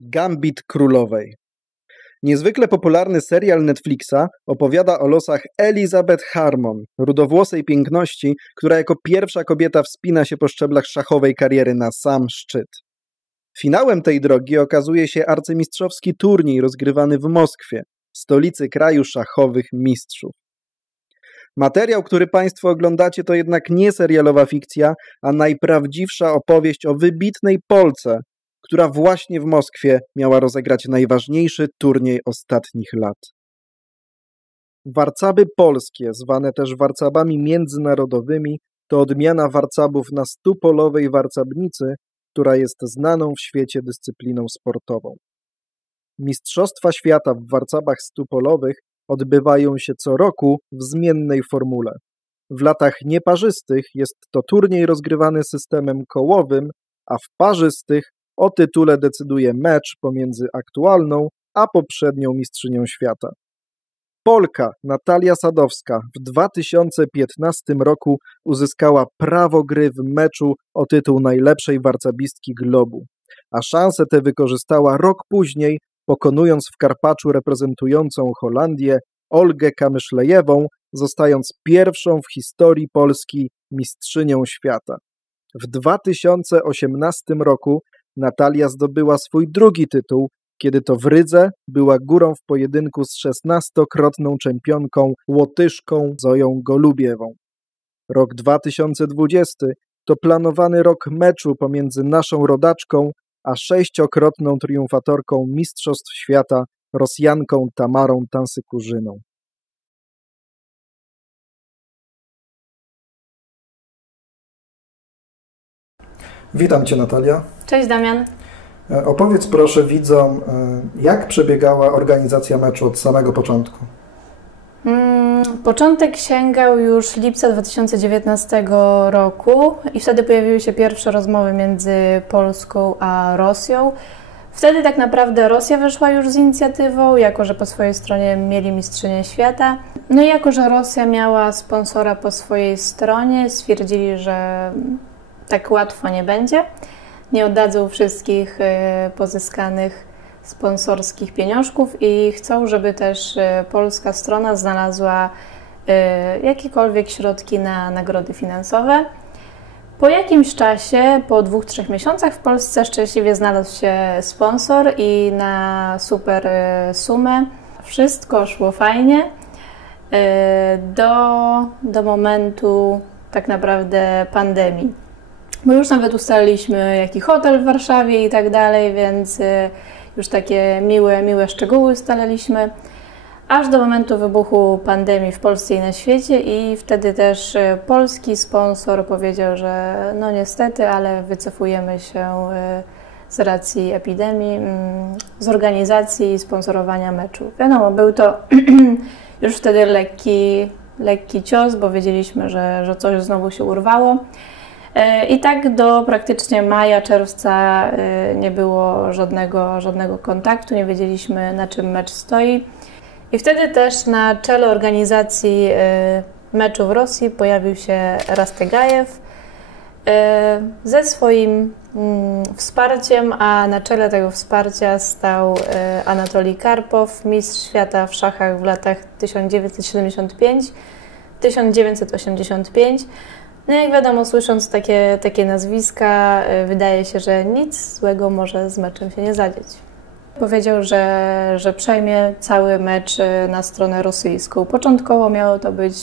Gambit Królowej. Niezwykle popularny serial Netflixa opowiada o losach Elizabeth Harmon, rudowłosej piękności, która jako pierwsza kobieta wspina się po szczeblach szachowej kariery na sam szczyt. Finałem tej drogi okazuje się arcymistrzowski turniej rozgrywany w Moskwie, stolicy kraju szachowych mistrzów. Materiał, który Państwo oglądacie, to jednak nie serialowa fikcja, a najprawdziwsza opowieść o wybitnej Polce, która właśnie w Moskwie miała rozegrać najważniejszy turniej ostatnich lat. Warcaby polskie, zwane też warcabami międzynarodowymi, to odmiana warcabów na stupolowej warcabnicy, która jest znaną w świecie dyscypliną sportową. Mistrzostwa świata w warcabach stupolowych odbywają się co roku w zmiennej formule. W latach nieparzystych jest to turniej rozgrywany systemem kołowym, a w parzystych o tytule decyduje mecz pomiędzy aktualną a poprzednią mistrzynią świata. Polka Natalia Sadowska w 2015 roku uzyskała prawo gry w meczu o tytuł najlepszej warcabistki globu, a szansę tę wykorzystała rok później, pokonując w Karpaczu reprezentującą Holandię Olgę Kamyszlejewą, zostając pierwszą w historii Polski mistrzynią świata. W 2018 roku Natalia zdobyła swój drugi tytuł, kiedy to w Rydze była górą w pojedynku z 16-krotną czempionką Łotyszką Zoją Golubiewą. Rok 2020 to planowany rok meczu pomiędzy naszą rodaczką a 6-krotną triumfatorką Mistrzostw Świata Rosjanką Tamarą Tansykurzyną. Witam Cię, Natalia. Cześć, Damian. Opowiedz proszę widzom, jak przebiegała organizacja meczu od samego początku. Początek sięgał już lipca 2019 roku i wtedy pojawiły się pierwsze rozmowy między Polską a Rosją. Wtedy tak naprawdę Rosja wyszła już z inicjatywą, jako że po swojej stronie mieli mistrzynię świata. No i jako że Rosja miała sponsora po swojej stronie, stwierdzili, że tak łatwo nie będzie. Nie oddadzą wszystkich pozyskanych sponsorskich pieniążków i chcą, żeby też polska strona znalazła jakiekolwiek środki na nagrody finansowe. Po jakimś czasie, po 2-3 miesiącach w Polsce szczęśliwie znalazł się sponsor i na super sumę wszystko szło fajnie do momentu tak naprawdę pandemii. Bo już nawet ustaliliśmy jaki hotel w Warszawie i tak dalej, więc już takie miłe szczegóły ustaliliśmy. Aż do momentu wybuchu pandemii w Polsce i na świecie i wtedy też polski sponsor powiedział, że no niestety, ale wycofujemy się z racji epidemii z organizacji i sponsorowania meczu. Wiadomo, był to już wtedy lekki cios, bo wiedzieliśmy, że coś znowu się urwało. I tak do praktycznie maja, czerwca nie było żadnego kontaktu, nie wiedzieliśmy, na czym mecz stoi. I wtedy też na czele organizacji meczu w Rosji pojawił się Rastegajew ze swoim wsparciem, a na czele tego wsparcia stał Anatolij Karpow, mistrz świata w szachach w latach 1975-1985. No jak wiadomo, słysząc takie nazwiska, wydaje się, że nic złego może z meczem się nie zadzieć. Powiedział, że przejmie cały mecz na stronę rosyjską. Początkowo miało to być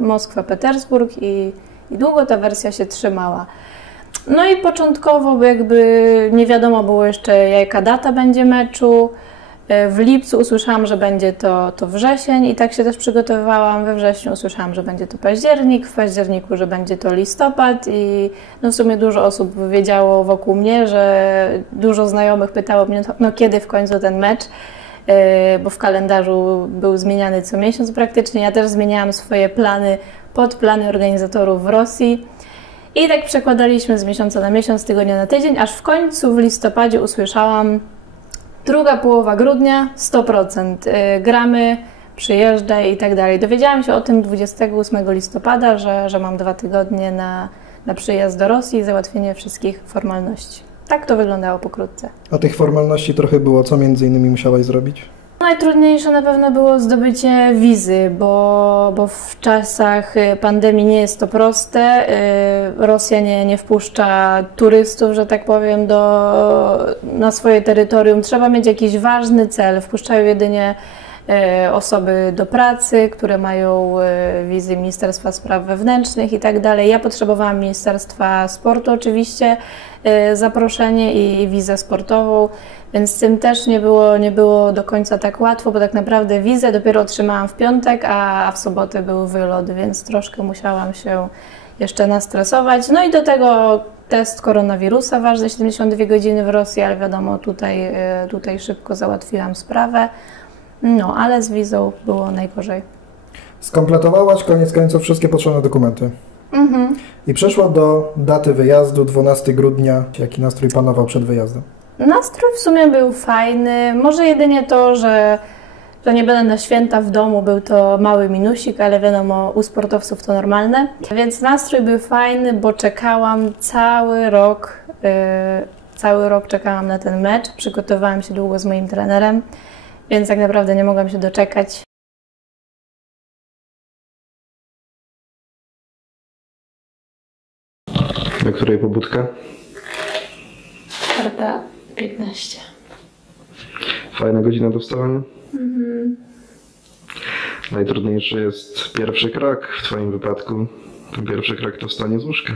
Moskwa-Petersburg i długo ta wersja się trzymała. No i początkowo jakby nie wiadomo było jeszcze, jaka data będzie meczu. W lipcu usłyszałam, że będzie to wrzesień i tak się też przygotowywałam. We wrześniu usłyszałam, że będzie to październik, w październiku, że będzie to listopad i no w sumie dużo osób wiedziało wokół mnie, że dużo znajomych pytało mnie, no kiedy w końcu ten mecz, bo w kalendarzu był zmieniany co miesiąc praktycznie. Ja też zmieniałam swoje plany pod plany organizatorów w Rosji i tak przekładaliśmy z miesiąca na miesiąc, tygodnia na tydzień, aż w końcu w listopadzie usłyszałam: druga połowa grudnia, 100%, gramy, przyjeżdżaj i tak dalej. Dowiedziałam się o tym 28 listopada, że mam 2 tygodnie na przyjazd do Rosji i załatwienie wszystkich formalności. Tak to wyglądało pokrótce. A tych formalności trochę było, co między innymi musiałaś zrobić? Najtrudniejsze na pewno było zdobycie wizy, bo w czasach pandemii nie jest to proste. Rosja nie wpuszcza turystów, że tak powiem, na swoje terytorium. Trzeba mieć jakiś ważny cel. Wpuszczają jedynie osoby do pracy, które mają wizy Ministerstwa Spraw Wewnętrznych i tak dalej. Ja potrzebowałam Ministerstwa Sportu oczywiście, zaproszenie i wizę sportową, więc z tym też nie było do końca tak łatwo, bo tak naprawdę wizę dopiero otrzymałam w piątek, a w sobotę był wylot, więc troszkę musiałam się jeszcze nastresować. No i do tego test koronawirusa ważny 72 godziny w Rosji, ale wiadomo, tutaj szybko załatwiłam sprawę. No, ale z wizą było najgorzej. Skompletowałaś koniec końców wszystkie potrzebne dokumenty. I przeszła do daty wyjazdu, 12 grudnia. Jaki nastrój panował przed wyjazdem? Nastrój w sumie był fajny. Może jedynie to, że nie będę na święta w domu, był to mały minusik, ale wiadomo, u sportowców to normalne. Więc nastrój był fajny, bo czekałam cały rok czekałam na ten mecz. Przygotowałam się długo z moim trenerem, więc tak naprawdę nie mogłam się doczekać. Do której pobudka? 4:15. Fajna godzina do wstawania? Najtrudniejszy jest pierwszy krok w twoim wypadku. Ten pierwszy krok to wstanie z łóżka,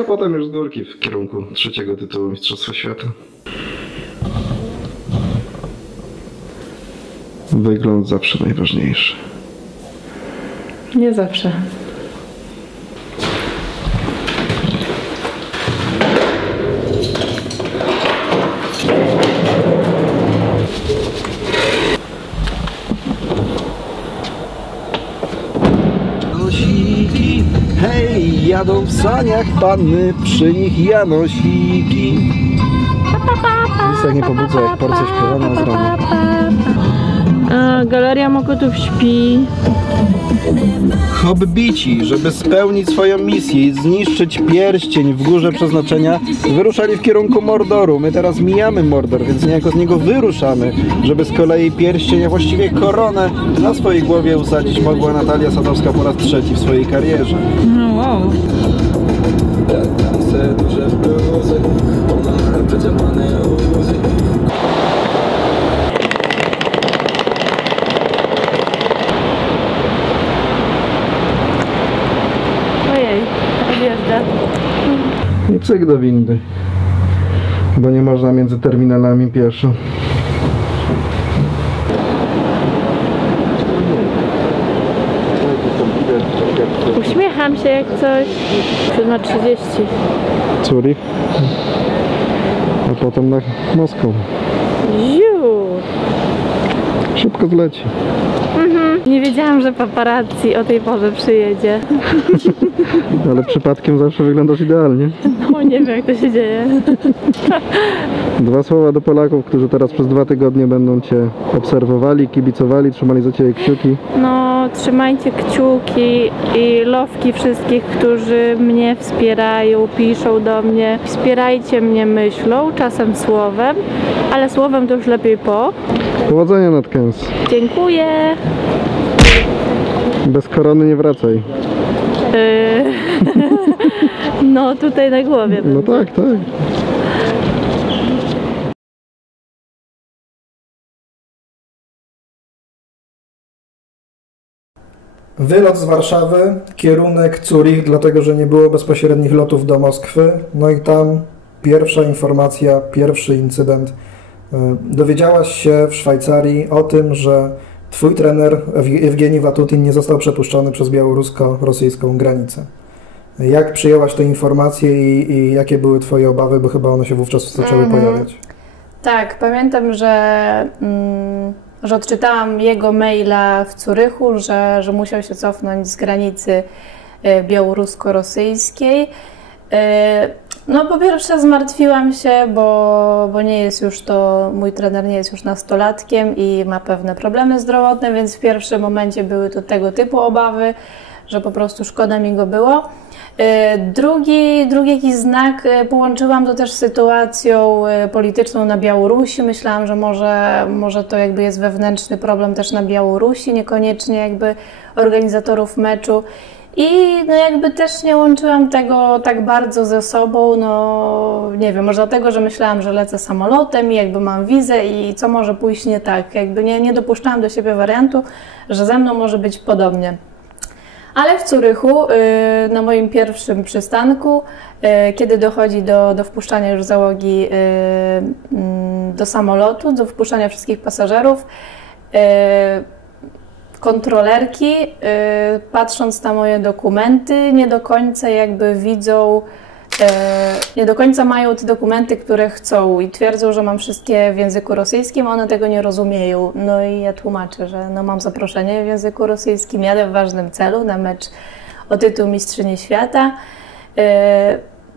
a potem już z górki w kierunku 3. tytułu Mistrzostwa Świata. Wygląd zawsze najważniejszy. Nie zawsze. Janosiki, hej, jadą w saniach panny, przy nich Janosiki. Nic tak nie pobudza jak porcja śpiewana z rana. Galeria Mokotów śpi. Hobbici, żeby spełnić swoją misję i zniszczyć pierścień w górze przeznaczenia, wyruszali w kierunku Mordoru. My teraz mijamy Mordor, więc niejako z niego wyruszamy, żeby z kolei pierścień, a właściwie koronę na swojej głowie usadzić mogła Natalia Sadowska po raz 3 w swojej karierze. No wow. Ojej, odjeżdża. I cyk do windy, bo nie można między terminalami pieszo. Uśmiecham się jak coś. 7:30. Zurich, a potem na Moskwę. Ziu. Szybko zleci. Nie wiedziałam, że paparazzi o tej porze przyjedzie. Ale przypadkiem zawsze wyglądasz idealnie. No nie wiem, jak to się dzieje. 2 słowa do Polaków, którzy teraz przez 2 tygodnie będą Cię obserwowali, kibicowali, trzymali za Ciebie kciuki. No, trzymajcie kciuki i lowki wszystkich, którzy mnie wspierają, piszą do mnie. Wspierajcie mnie myślą, czasem słowem, ale słowem to już lepiej po. Powodzenia, Natkens. Dziękuję. Bez korony nie wracaj. No, tutaj na głowie. No tak, tak. Wylot z Warszawy, kierunek Zurich, dlatego że nie było bezpośrednich lotów do Moskwy. No i tam pierwsza informacja, pierwszy incydent. Dowiedziałaś się w Szwajcarii o tym, że twój trener Ewgenij Watutin nie został przepuszczony przez białorusko-rosyjską granicę. Jak przyjęłaś tę informację i jakie były twoje obawy, bo chyba one się wówczas zaczęły pojawiać? Tak, pamiętam, że odczytałam jego maila w Zurychu, że musiał się cofnąć z granicy białorusko-rosyjskiej. No po pierwsze zmartwiłam się, bo nie jest już mój trener nie jest już nastolatkiem i ma pewne problemy zdrowotne, więc w pierwszym momencie były to tego typu obawy. że po prostu szkoda mi go było. Drugi jakiś znak połączyłam to też z sytuacją polityczną na Białorusi. Myślałam, że może to jakby jest wewnętrzny problem też na Białorusi, niekoniecznie jakby organizatorów meczu. I no jakby też nie łączyłam tego tak bardzo ze sobą, no nie wiem, może dlatego, że myślałam, że lecę samolotem i jakby mam wizę i co może pójść nie tak. Jakby nie dopuszczałam do siebie wariantu, że ze mną może być podobnie. Ale w Zurychu, na moim pierwszym przystanku, kiedy dochodzi do wpuszczania już załogi do samolotu, do wpuszczania wszystkich pasażerów, kontrolerki, patrząc na moje dokumenty, nie do końca jakby widzą, nie do końca mają te dokumenty, które chcą i twierdzą, że mam wszystkie w języku rosyjskim, one tego nie rozumieją. No i ja tłumaczę, że no mam zaproszenie w języku rosyjskim, jadę w ważnym celu na mecz o tytuł Mistrzyni Świata.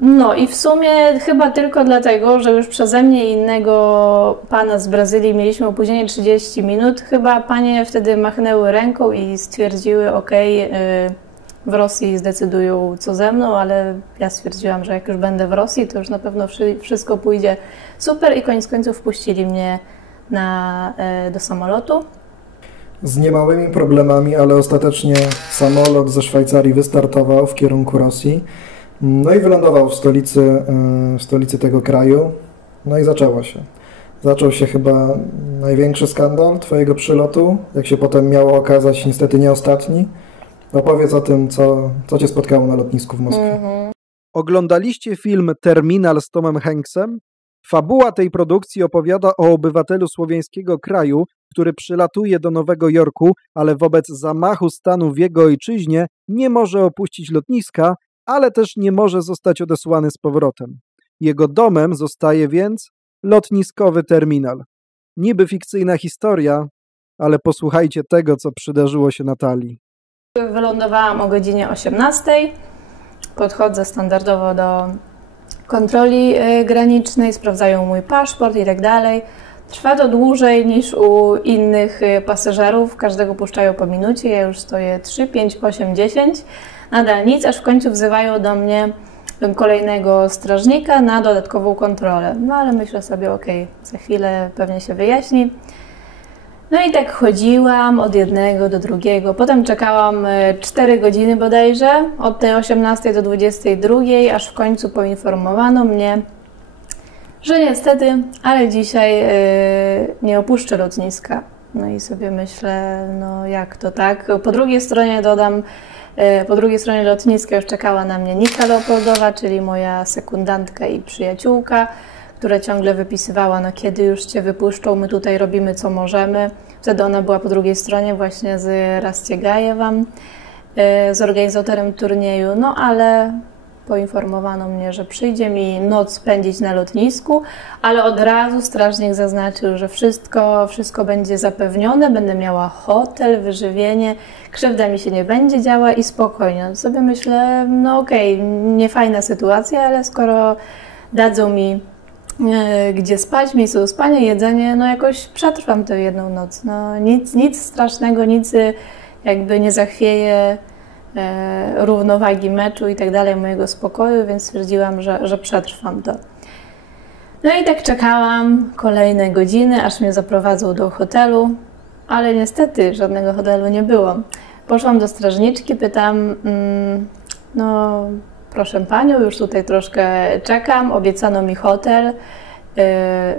No i w sumie chyba tylko dlatego, że już przeze mnie i innego pana z Brazylii mieliśmy opóźnienie 30 minut, chyba panie wtedy machnęły ręką i stwierdziły, okej, w Rosji zdecydują co ze mną, ale ja stwierdziłam, że jak już będę w Rosji, to już na pewno wszystko pójdzie super i koniec końców wpuścili mnie do samolotu. Z niemałymi problemami, ale ostatecznie samolot ze Szwajcarii wystartował w kierunku Rosji. No i wylądował w stolicy tego kraju. No i zaczęło się. Zaczął się chyba największy skandal twojego przylotu, jak się potem miało okazać, niestety nie ostatni. Opowiedz o tym, co cię spotkało na lotnisku w Moskwie. Oglądaliście film Terminal z Tomem Hanksem? Fabuła tej produkcji opowiada o obywatelu słowiańskiego kraju, który przylatuje do Nowego Jorku, ale wobec zamachu stanu w jego ojczyźnie nie może opuścić lotniska, ale też nie może zostać odesłany z powrotem. Jego domem zostaje więc lotniskowy terminal. Niby fikcyjna historia, ale posłuchajcie tego, co przydarzyło się Natalii. Wylądowałam o godzinie 18. Podchodzę standardowo do kontroli granicznej, sprawdzają mój paszport i tak dalej. Trwa to dłużej niż u innych pasażerów. Każdego puszczają po minucie. Ja już stoję 3, 5, 8, 10. Nadal nic, aż w końcu wzywają do mnie kolejnego strażnika na dodatkową kontrolę. No ale myślę sobie, okej, za chwilę pewnie się wyjaśni. No i tak chodziłam od jednego do drugiego. Potem czekałam 4 godziny bodajże, od tej 18 do 22, aż w końcu poinformowano mnie, że niestety, ale dzisiaj nie opuszczę lotniska. No i sobie myślę, no jak to tak? Po drugiej stronie dodam, po drugiej stronie lotniska już czekała na mnie Nika Leopoldowa, czyli moja sekundantka i przyjaciółka, która ciągle wypisywała, no kiedy już cię wypuszczą, my tutaj robimy co możemy. Wtedy ona była po drugiej stronie właśnie z Rastiegajewem, z organizatorem turnieju, no ale poinformowano mnie, że przyjdzie mi noc spędzić na lotnisku, ale od razu strażnik zaznaczył, że wszystko będzie zapewnione, będę miała hotel, wyżywienie, krzywda mi się nie będzie działa i spokojnie. Sobie myślę, no okej, niefajna sytuacja, ale skoro dadzą mi gdzie spać, miejsce do spania, jedzenie, no jakoś przetrwam tę jedną noc. No nic strasznego, nic jakby nie zachwieje równowagi meczu i tak dalej, mojego spokoju, więc stwierdziłam, że przetrwam to. No i tak czekałam kolejne godziny, aż mnie zaprowadzą do hotelu, ale niestety żadnego hotelu nie było. Poszłam do strażniczki, pytam, no proszę panią, już tutaj troszkę czekam, obiecano mi hotel.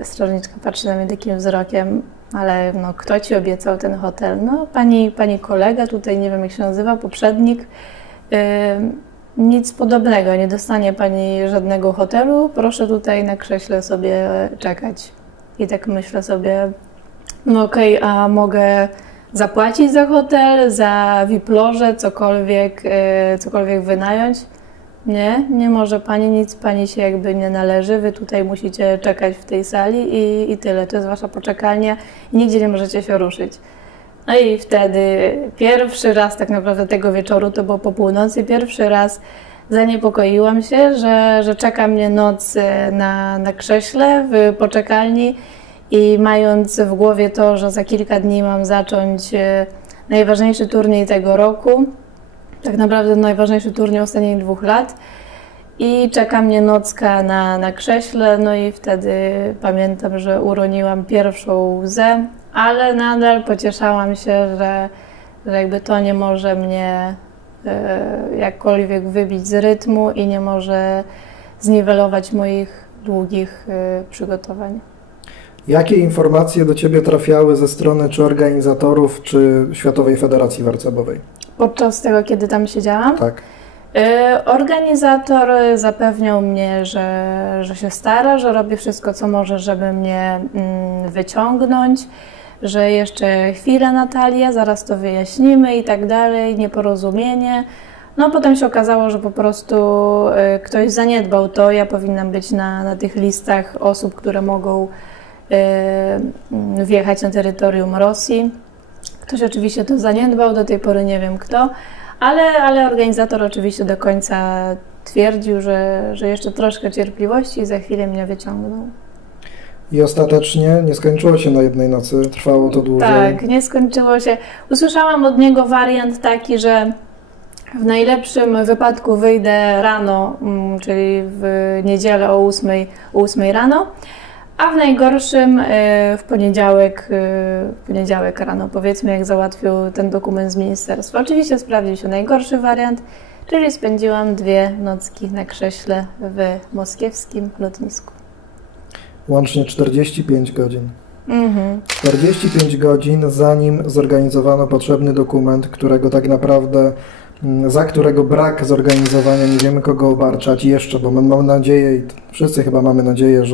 Strażniczka patrzy na mnie takim wzrokiem, ale no, kto ci obiecał ten hotel? No pani kolega tutaj, nie wiem jak się nazywa, poprzednik. Nic podobnego, nie dostanie pani żadnego hotelu, proszę tutaj na krześle sobie czekać. I tak myślę sobie, no okej, a mogę zapłacić za hotel, za VIP-lożę, cokolwiek wynająć? Nie może pani, nic pani się jakby nie należy, wy tutaj musicie czekać w tej sali i tyle, to jest wasza poczekalnia i nigdzie nie możecie się ruszyć. No i wtedy pierwszy raz tak naprawdę tego wieczoru, to było po północy, pierwszy raz zaniepokoiłam się, że czeka mnie noc na krześle w poczekalni i mając w głowie to, że za kilka dni mam zacząć najważniejszy turniej tego roku, tak naprawdę najważniejszy turniej ostatnich 2 lat. I czeka mnie nocka na krześle, no i wtedy pamiętam, że uroniłam pierwszą łzę, ale nadal pocieszałam się, że jakby to nie może mnie jakkolwiek wybić z rytmu i nie może zniwelować moich długich przygotowań. Jakie informacje do Ciebie trafiały ze strony czy organizatorów, czy Światowej Federacji Warcabowej? Podczas tego, kiedy tam siedziałam? Tak. Organizator zapewniał mnie, że się stara, że robi wszystko, co może, żeby mnie wyciągnąć, że jeszcze chwilę, Natalia, zaraz to wyjaśnimy i tak dalej, nieporozumienie. No potem się okazało, że po prostu ktoś zaniedbał to, ja powinnam być na tych listach osób, które mogą wjechać na terytorium Rosji. Ktoś oczywiście to zaniedbał, do tej pory nie wiem kto, ale organizator oczywiście do końca twierdził, że jeszcze troszkę cierpliwości i za chwilę mnie wyciągnął. I ostatecznie nie skończyło się na jednej nocy, trwało to dłużej. Tak, nie skończyło się. Usłyszałam od niego wariant taki, że w najlepszym wypadku wyjdę rano, czyli w niedzielę o 8 rano, a w najgorszym w poniedziałek rano, powiedzmy, jak załatwił ten dokument z ministerstwa. Oczywiście sprawdził się najgorszy wariant, czyli spędziłam 2 nocki na krześle w moskiewskim lotnisku. Łącznie 45 godzin. 45 godzin, zanim zorganizowano potrzebny dokument, którego tak naprawdę, za którego brak zorganizowania, nie wiemy kogo obarczać jeszcze, bo mam nadzieję i wszyscy chyba mamy nadzieję,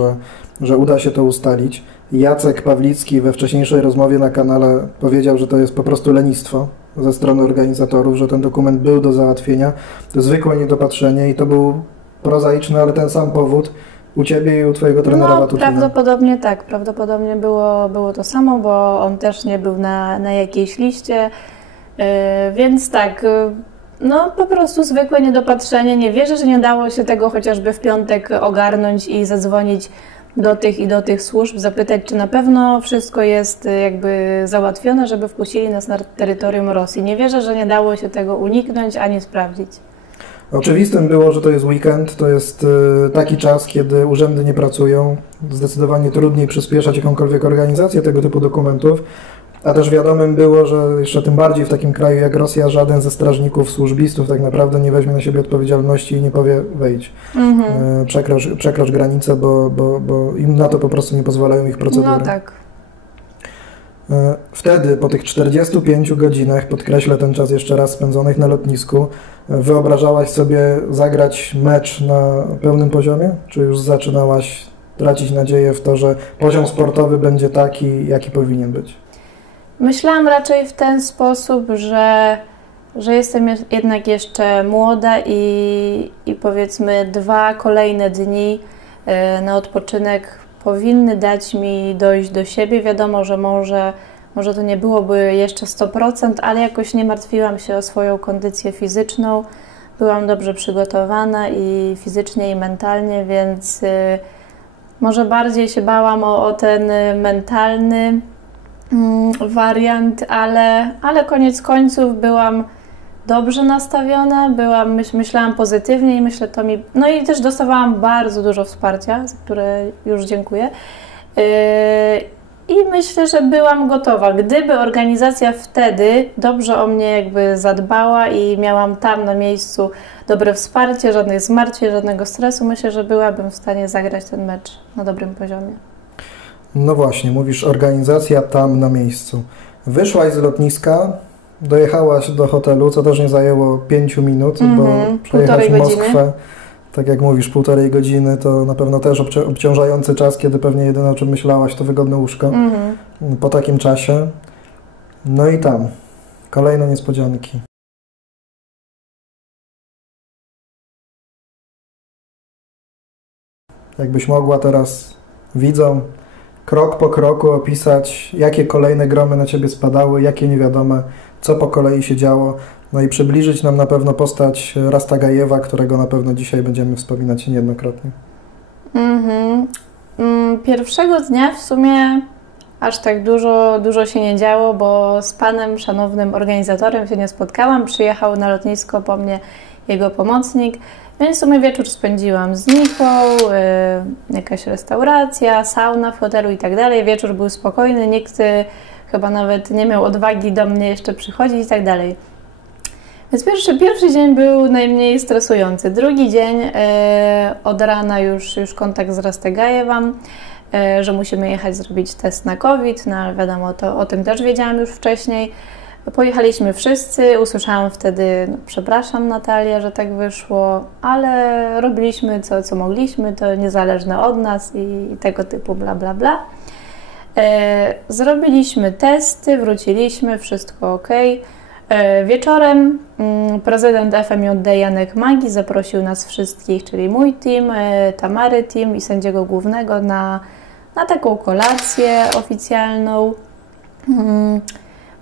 że uda się to ustalić. Jacek Pawlicki we wcześniejszej rozmowie na kanale powiedział, że to jest po prostu lenistwo ze strony organizatorów, że ten dokument był do załatwienia. To zwykłe niedopatrzenie i to był prozaiczny, ale ten sam powód u Ciebie i u Twojego trenera Watutina. Prawdopodobnie tak. Prawdopodobnie było to samo, bo on też nie był na jakiejś liście, więc tak, no po prostu zwykłe niedopatrzenie. Nie wierzę, że nie dało się tego chociażby w piątek ogarnąć i zadzwonić do tych służb, zapytać, czy na pewno wszystko jest jakby załatwione, żeby wpuścili nas na terytorium Rosji. Nie wierzę, że nie dało się tego uniknąć ani sprawdzić. Oczywistym było, że to jest weekend, to jest taki czas, kiedy urzędy nie pracują. Zdecydowanie trudniej przyspieszać jakąkolwiek organizację tego typu dokumentów, a też wiadomym było, że jeszcze tym bardziej w takim kraju jak Rosja żaden ze strażników, służbistów tak naprawdę nie weźmie na siebie odpowiedzialności i nie powie wejdź, przekrocz granicę, bo im na to po prostu nie pozwalają ich procedury. No tak. Wtedy, po tych 45 godzinach, podkreślę ten czas jeszcze raz spędzonych na lotnisku, wyobrażałaś sobie zagrać mecz na pełnym poziomie? Czy już zaczynałaś tracić nadzieję w to, że poziom sportowy będzie taki, jaki powinien być? Myślałam raczej w ten sposób, że jestem jednak jeszcze młoda i powiedzmy 2 kolejne dni na odpoczynek powinny dać mi dojść do siebie. Wiadomo, że może to nie byłoby jeszcze 100%, ale jakoś nie martwiłam się o swoją kondycję fizyczną. Byłam dobrze przygotowana i fizycznie, i mentalnie, więc może bardziej się bałam o ten mentalny wariant, ale koniec końców byłam dobrze nastawiona, myślałam pozytywnie i myślę to mi... No i też dostawałam bardzo dużo wsparcia, za które już dziękuję. I myślę, że byłam gotowa. Gdyby organizacja wtedy dobrze o mnie jakby zadbała i miałam tam na miejscu dobre wsparcie, żadnych zmartwień, żadnego stresu, myślę, że byłabym w stanie zagrać ten mecz na dobrym poziomie. No właśnie, mówisz organizacja tam na miejscu. Wyszłaś z lotniska, dojechałaś do hotelu, co też nie zajęło 5 minut, bo przejechać Moskwę, tak jak mówisz, 1,5 godziny, to na pewno też obciążający czas, kiedy pewnie jedyne o czym myślałaś to wygodne łóżko po takim czasie. No i tam, kolejne niespodzianki. Jakbyś mogła teraz widzom krok po kroku opisać, jakie kolejne gromy na Ciebie spadały, jakie niewiadome, co po kolei się działo, no i przybliżyć nam na pewno postać Rastagajewa, którego na pewno dzisiaj będziemy wspominać niejednokrotnie. Pierwszego dnia w sumie aż tak dużo się nie działo, bo z panem szanownym organizatorem się nie spotkałam. Przyjechał na lotnisko po mnie jego pomocnik, więc w sumie wieczór spędziłam z Niką, jakaś restauracja, sauna w hotelu i tak dalej. Wieczór był spokojny, nikt chyba nawet nie miał odwagi do mnie jeszcze przychodzić i tak dalej. Więc pierwszy dzień był najmniej stresujący. Drugi dzień od rana już kontakt z Rastegajewem, że musimy jechać zrobić test na COVID, no ale wiadomo, o tym też wiedziałam już wcześniej. Pojechaliśmy wszyscy, usłyszałam wtedy, no, przepraszam Natalia, że tak wyszło, ale robiliśmy co mogliśmy, to niezależne od nas i tego typu bla bla bla. Zrobiliśmy testy, wróciliśmy, wszystko ok. Wieczorem prezydent FMJD Janek Magi zaprosił nas wszystkich, czyli mój team, Tamary team i sędziego głównego na taką kolację oficjalną.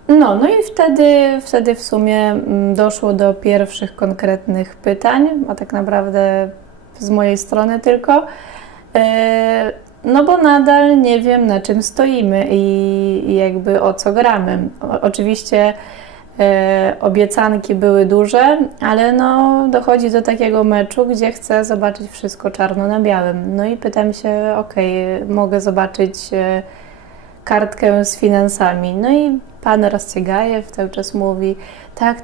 No i wtedy w sumie doszło do pierwszych konkretnych pytań, a tak naprawdę z mojej strony tylko. No bo nadal nie wiem, na czym stoimy i jakby o co gramy. Oczywiście obiecanki były duże, ale no dochodzi do takiego meczu, gdzie chcę zobaczyć wszystko czarno na białym. No i pytam się, mogę zobaczyć kartkę z finansami. No i pan Rastegajев cały czas mówi,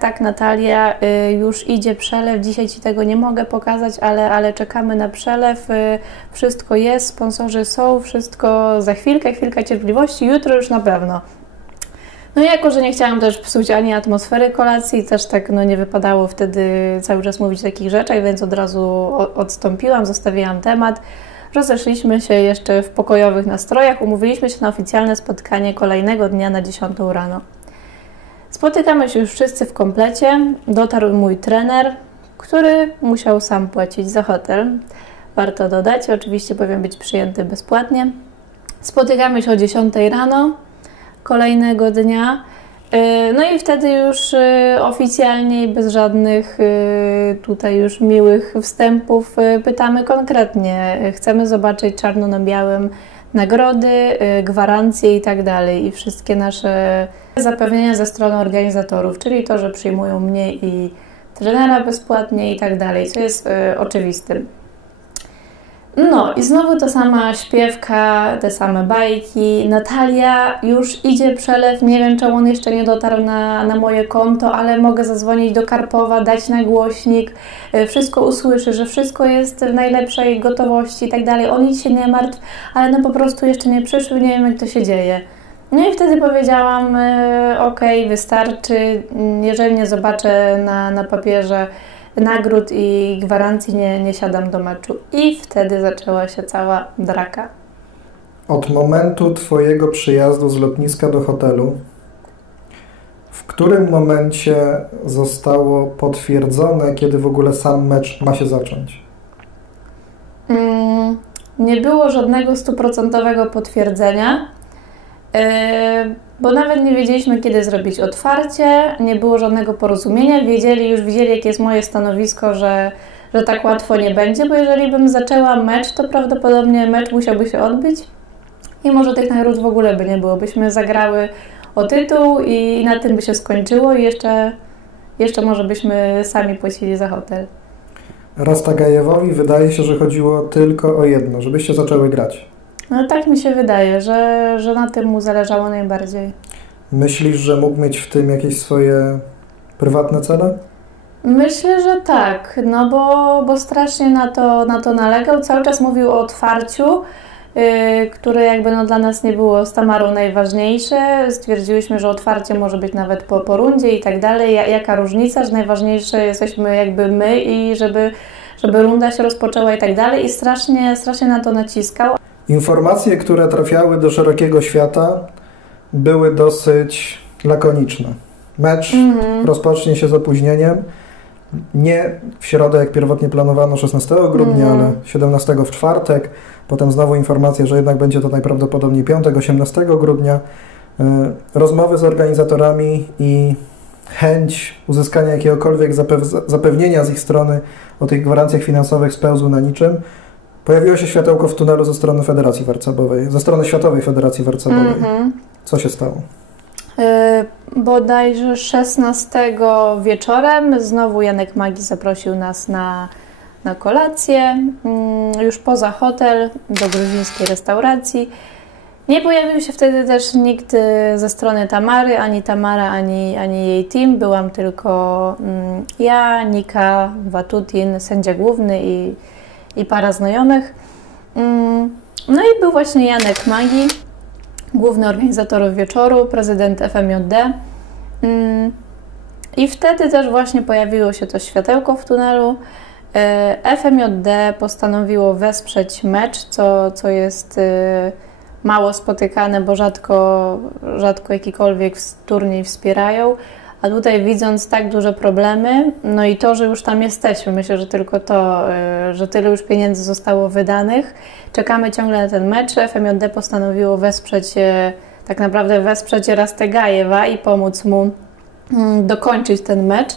tak Natalia, już idzie przelew, dzisiaj ci tego nie mogę pokazać, ale czekamy na przelew, wszystko jest, sponsorzy są, wszystko za chwilkę cierpliwości, jutro już na pewno. No i jako, że nie chciałam też psuć ani atmosfery kolacji, też tak nie wypadało wtedy cały czas mówić o takich rzeczach, więc od razu odstąpiłam, zostawiłam temat. Rozeszliśmy się jeszcze w pokojowych nastrojach, umówiliśmy się na oficjalne spotkanie kolejnego dnia na 10 rano. Spotykamy się już wszyscy w komplecie, dotarł mój trener, który musiał sam płacić za hotel. Warto dodać, oczywiście powinien być przyjęty bezpłatnie. Spotykamy się o 10 rano kolejnego dnia. No i wtedy już oficjalnie, bez żadnych tutaj już miłych wstępów, pytamy konkretnie. Chcemy zobaczyć czarno na białym nagrody, gwarancje i tak dalej. I wszystkie nasze zapewnienia ze strony organizatorów, czyli to, że przyjmują mnie i trenera bezpłatnie i tak dalej, co jest oczywiste. No i znowu ta sama śpiewka, te same bajki. Natalia, już idzie przelew, nie wiem czemu on jeszcze nie dotarł na moje konto, ale mogę zadzwonić do Karpowa, dać na głośnik, wszystko usłyszy, że wszystko jest w najlepszej gotowości i tak dalej. On nic się nie martw, ale po prostu jeszcze nie przyszły, nie wiem jak to się dzieje. No i wtedy powiedziałam, wystarczy, jeżeli nie zobaczę na papierze nagród i gwarancji, nie siadam do meczu. I wtedy zaczęła się cała draka. Od momentu Twojego przyjazdu z lotniska do hotelu, w którym momencie zostało potwierdzone, kiedy w ogóle sam mecz ma się zacząć? Nie było żadnego 100% potwierdzenia, bo nawet nie wiedzieliśmy, kiedy zrobić otwarcie, nie było żadnego porozumienia, widzieli, jakie jest moje stanowisko, że tak łatwo nie będzie, bo jeżeli bym zaczęła mecz, to prawdopodobnie mecz musiałby się odbyć i może tych nagród w ogóle by nie było. Byśmy zagrały o tytuł i na tym by się skończyło i jeszcze może byśmy sami płacili za hotel. Rastagajewowi wydaje się, że chodziło tylko o jedno, żebyście zaczęły grać. No tak mi się wydaje, że na tym mu zależało najbardziej. Myślisz, że mógł mieć w tym jakieś swoje prywatne cele? Myślę, że tak, bo strasznie na to nalegał. Cały czas mówił o otwarciu, które jakby dla nas nie było z Tamarą najważniejsze. Stwierdziłyśmy, że otwarcie może być nawet po rundzie i tak dalej. Jaka różnica, że najważniejsze jesteśmy jakby my i żeby runda się rozpoczęła i tak dalej. I strasznie na to naciskał. Informacje, które trafiały do szerokiego świata, były dosyć lakoniczne. Mecz rozpocznie się z opóźnieniem. Nie w środę, jak pierwotnie planowano, 16 grudnia, ale 17 w czwartek. Potem znowu informacja, że jednak będzie to najprawdopodobniej piątek, 18 grudnia. Rozmowy z organizatorami i chęć uzyskania jakiegokolwiek zapewnienia z ich strony o tych gwarancjach finansowych spełzły na niczym. Pojawiło się światełko w tunelu ze strony Federacji Warcabowej, ze strony Światowej Federacji Warcabowej. Co się stało? Bodajże 16 wieczorem znowu Janek Magi zaprosił nas na kolację, już poza hotel, do gruzińskiej restauracji. Nie pojawił się wtedy też nikt ze strony Tamary, ani Tamara, ani jej team. Byłam tylko ja, Nika, Watutin, sędzia główny i para znajomych. No i był właśnie Janek Magi, główny organizator wieczoru, prezydent FMJD. I wtedy też właśnie pojawiło się to światełko w tunelu. FMJD postanowiło wesprzeć mecz, co jest mało spotykane, bo rzadko jakikolwiek turniej wspierają. A tutaj widząc tak duże problemy, no i to, że już tam jesteśmy, myślę, że tylko to, że tyle już pieniędzy zostało wydanych, czekamy ciągle na ten mecz. FMJD postanowiło tak naprawdę wesprzeć Rastegajewa i pomóc mu dokończyć ten mecz.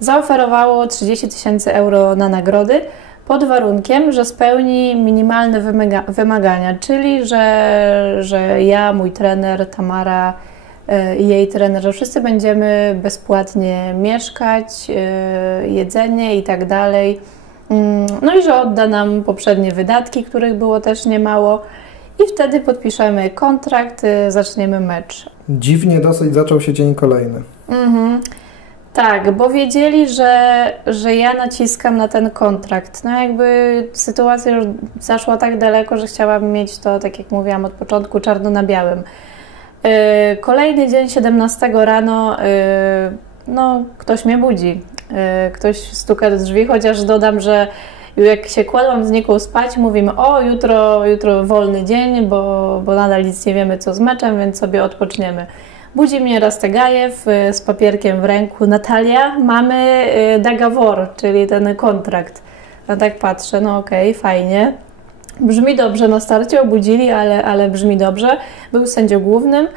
Zaoferowało 30 000 euro na nagrody pod warunkiem, że spełni minimalne wymagania, czyli że ja, mój trener, Tamara i jej trener, że wszyscy będziemy bezpłatnie mieszkać, jedzenie i tak dalej. No i że odda nam poprzednie wydatki, których było też niemało i wtedy podpiszemy kontrakt, zaczniemy mecz. Dziwnie dosyć zaczął się dzień kolejny. Tak, bo wiedzieli, że ja naciskam na ten kontrakt. No jakby sytuacja już zaszła tak daleko, że chciałabym mieć to, tak jak mówiłam od początku, czarno na białym. Kolejny dzień, 17 rano, no ktoś mnie budzi. Ktoś stuka do drzwi, chociaż dodam, że jak się kładłam z Niką spać, mówimy, o jutro wolny dzień, bo nadal nic nie wiemy co z meczem, więc sobie odpoczniemy. Budzi mnie Rastegajew z papierkiem w ręku. Natalia, mamy Dagawor, czyli ten kontrakt. No tak patrzę, no okej, fajnie. Brzmi dobrze na starcie, obudzili, ale brzmi dobrze. Był sędzią głównym.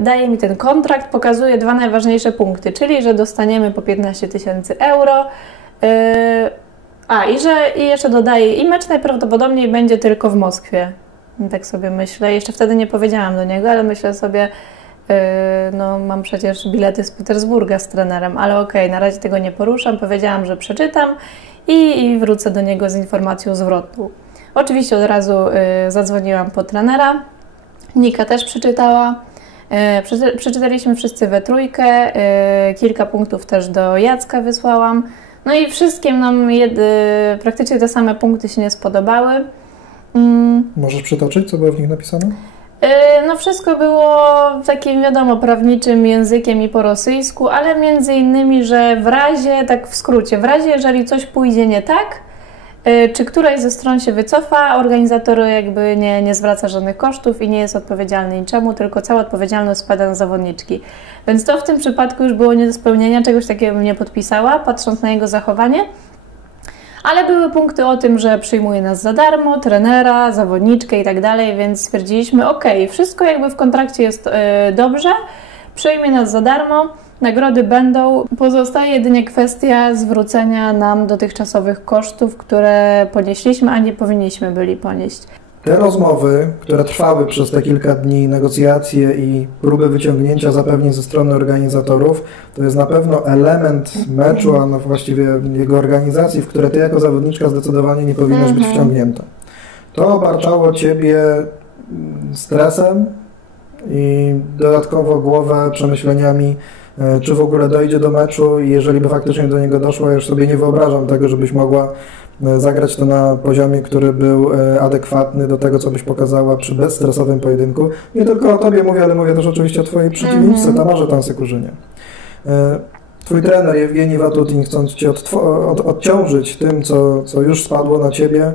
Daje mi ten kontrakt, pokazuje 2 najważniejsze punkty, czyli że dostaniemy po 15 000 euro. I jeszcze dodaje, i mecz najprawdopodobniej będzie tylko w Moskwie. Tak sobie myślę. Jeszcze wtedy nie powiedziałam do niego, ale myślę sobie, no mam przecież bilety z Petersburga z trenerem, ale okej, na razie tego nie poruszam. Powiedziałam, że przeczytam i wrócę do niego z informacją zwrotną. Oczywiście od razu zadzwoniłam po trenera. Nika też przeczytała. Przeczytaliśmy wszyscy we trójkę. Kilka punktów też do Jacka wysłałam. No i wszystkim nam praktycznie te same punkty się nie spodobały. Możesz przytoczyć, co było w nich napisane? No wszystko było takim, wiadomo, prawniczym językiem i po rosyjsku, ale między innymi, że w razie, tak w skrócie, w razie jeżeli coś pójdzie nie tak, czy któraś ze stron się wycofa, organizator jakby nie zwraca żadnych kosztów i nie jest odpowiedzialny niczemu, tylko cała odpowiedzialność spada na zawodniczki. Więc to w tym przypadku już było nie do spełnienia, czegoś takiego bym nie podpisała, patrząc na jego zachowanie. Ale były punkty o tym, że przyjmuje nas za darmo, trenera, zawodniczkę i tak dalej, więc stwierdziliśmy, okej, wszystko jakby w kontrakcie jest dobrze, przyjmie nas za darmo, nagrody będą, pozostaje jedynie kwestia zwrócenia nam dotychczasowych kosztów, które ponieśliśmy, a nie powinniśmy byli ponieść. Te rozmowy, które trwały przez te kilka dni, negocjacje i próby wyciągnięcia zapewnień ze strony organizatorów, to jest na pewno element meczu, a no właściwie jego organizacji, w które ty jako zawodniczka zdecydowanie nie powinnaś być wciągnięta. To obarczało ciebie stresem i dodatkowo głowę przemyśleniami, czy w ogóle dojdzie do meczu i jeżeli by faktycznie do niego doszło, ja już sobie nie wyobrażam tego, żebyś mogła zagrać to na poziomie, który był adekwatny do tego, co byś pokazała przy bezstresowym pojedynku. Nie tylko o tobie mówię, ale mówię też oczywiście o twojej przeciwniczce, Tamarze Tansykurzynie. Twój trener Jewgenij Watutin, chcąc cię odciążyć tym, co już spadło na ciebie,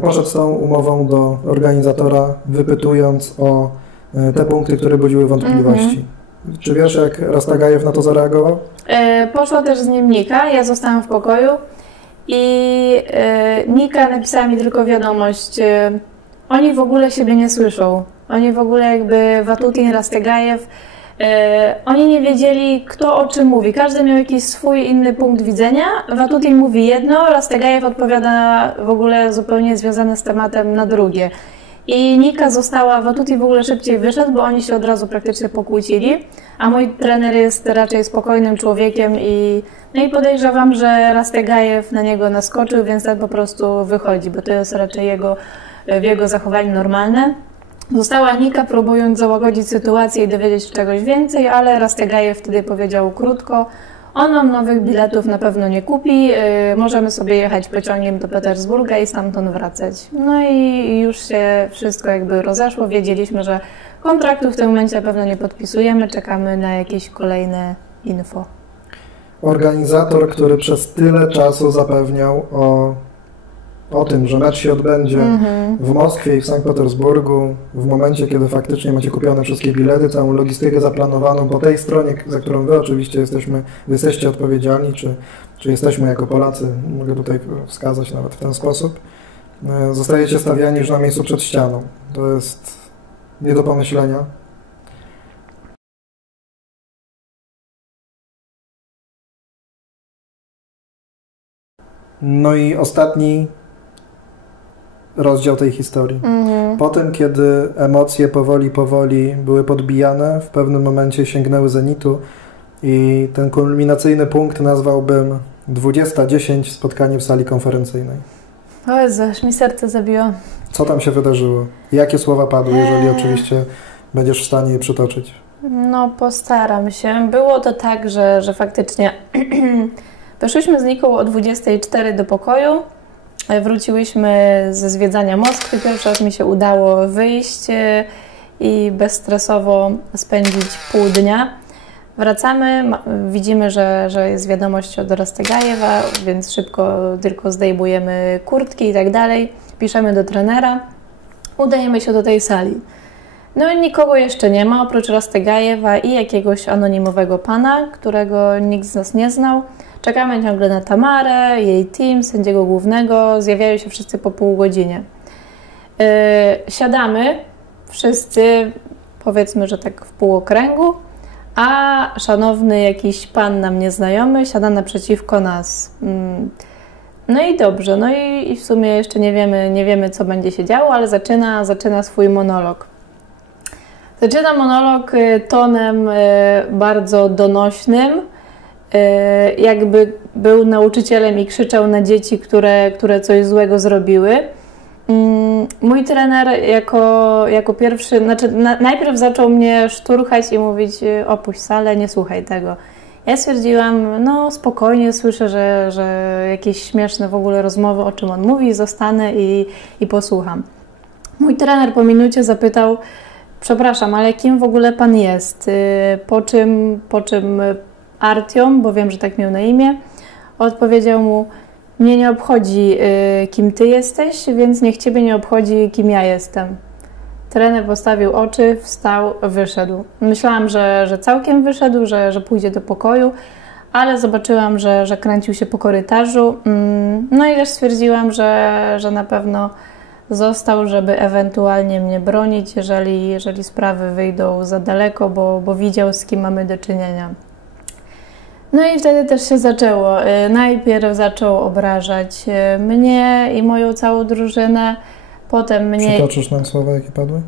poszedł z tą umową do organizatora, wypytując o te punkty, które budziły wątpliwości. Czy wiesz, jak Rastagajew na to zareagował? Poszła też z nim Nika, ja zostałam w pokoju i Nika napisała mi tylko wiadomość, oni w ogóle siebie nie słyszą. Oni w ogóle jakby Watutin, Rastagajew Oni nie wiedzieli, kto o czym mówi. Każdy miał jakiś swój inny punkt widzenia. Watutin mówi jedno, Rastegajew odpowiada w ogóle zupełnie związane z tematem na drugie. I Nika została, Watutin w ogóle szybciej wyszedł, bo oni się od razu praktycznie pokłócili, a mój trener jest raczej spokojnym człowiekiem i podejrzewam, że Rastegajew na niego naskoczył, więc ten po prostu wychodzi, bo to jest raczej w jego zachowaniu normalne. Została Nika, próbując załagodzić sytuację i dowiedzieć się czegoś więcej, ale Rastegajew wtedy powiedział krótko: on nam nowych biletów na pewno nie kupi, możemy sobie jechać pociągiem do Petersburga i stamtąd wracać. No i już się wszystko jakby rozeszło, wiedzieliśmy, że kontraktu w tym momencie na pewno nie podpisujemy, czekamy na jakieś kolejne info. Organizator, który przez tyle czasu zapewniał o tym, że mecz się odbędzie w Moskwie i w Sankt Petersburgu, w momencie, kiedy faktycznie macie kupione wszystkie bilety, całą logistykę zaplanowaną po tej stronie, za którą wy oczywiście jesteście odpowiedzialni, czy jesteśmy jako Polacy, mogę tutaj wskazać nawet w ten sposób, zostajecie stawiani już na miejscu przed ścianą. To jest nie do pomyślenia. No i ostatni rozdział tej historii. Po tym, kiedy emocje powoli były podbijane, w pewnym momencie sięgnęły zenitu i ten kulminacyjny punkt nazwałbym 20:10 spotkanie w sali konferencyjnej. O Jezu, aż mi serce zabiło. Co tam się wydarzyło? Jakie słowa padły, jeżeli oczywiście będziesz w stanie je przytoczyć? No, postaram się. Było to tak, że faktycznie weszłyśmy z Niką o 24 do pokoju. Wróciłyśmy ze zwiedzania Moskwy. Pierwszy raz mi się udało wyjść i bezstresowo spędzić pół dnia. Wracamy, widzimy, że jest wiadomość od Rastegajewa, więc szybko tylko zdejmujemy kurtki i tak dalej. Piszemy do trenera, udajemy się do tej sali. No i nikogo jeszcze nie ma, oprócz Rastegajewa i jakiegoś anonimowego pana, którego nikt z nas nie znał. Czekamy ciągle na Tamarę, jej team, sędziego głównego, zjawiają się wszyscy po pół godzinie. Siadamy, wszyscy, powiedzmy, że tak w półokręgu, a szanowny jakiś pan nam nieznajomy siada naprzeciwko nas. No i dobrze, no i w sumie jeszcze nie wiemy co będzie się działo, ale zaczyna swój monolog. Zaczyna monolog tonem bardzo donośnym, jakby był nauczycielem i krzyczał na dzieci, które coś złego zrobiły. Mój trener jako pierwszy, najpierw zaczął mnie szturchać i mówić: opuść salę, nie słuchaj tego. Ja stwierdziłam, no spokojnie, słyszę, że jakieś śmieszne w ogóle rozmowy, o czym on mówi, zostanę i posłucham. Mój trener po minucie zapytał: przepraszam, ale kim w ogóle pan jest? Po czym Artiom, bo wiem, że tak miał na imię, odpowiedział mu: mnie nie obchodzi, kim ty jesteś, więc niech ciebie nie obchodzi, kim ja jestem. Trener postawił oczy, wstał, wyszedł. Myślałam, że całkiem wyszedł, że pójdzie do pokoju, ale zobaczyłam, że kręcił się po korytarzu. No i też stwierdziłam, że na pewno został, żeby ewentualnie mnie bronić, jeżeli sprawy wyjdą za daleko, bo widział, z kim mamy do czynienia. No i wtedy też się zaczęło. Najpierw zaczął obrażać mnie i moją całą drużynę, potem mnie... Przytoczysz nam słowa, jakie padły?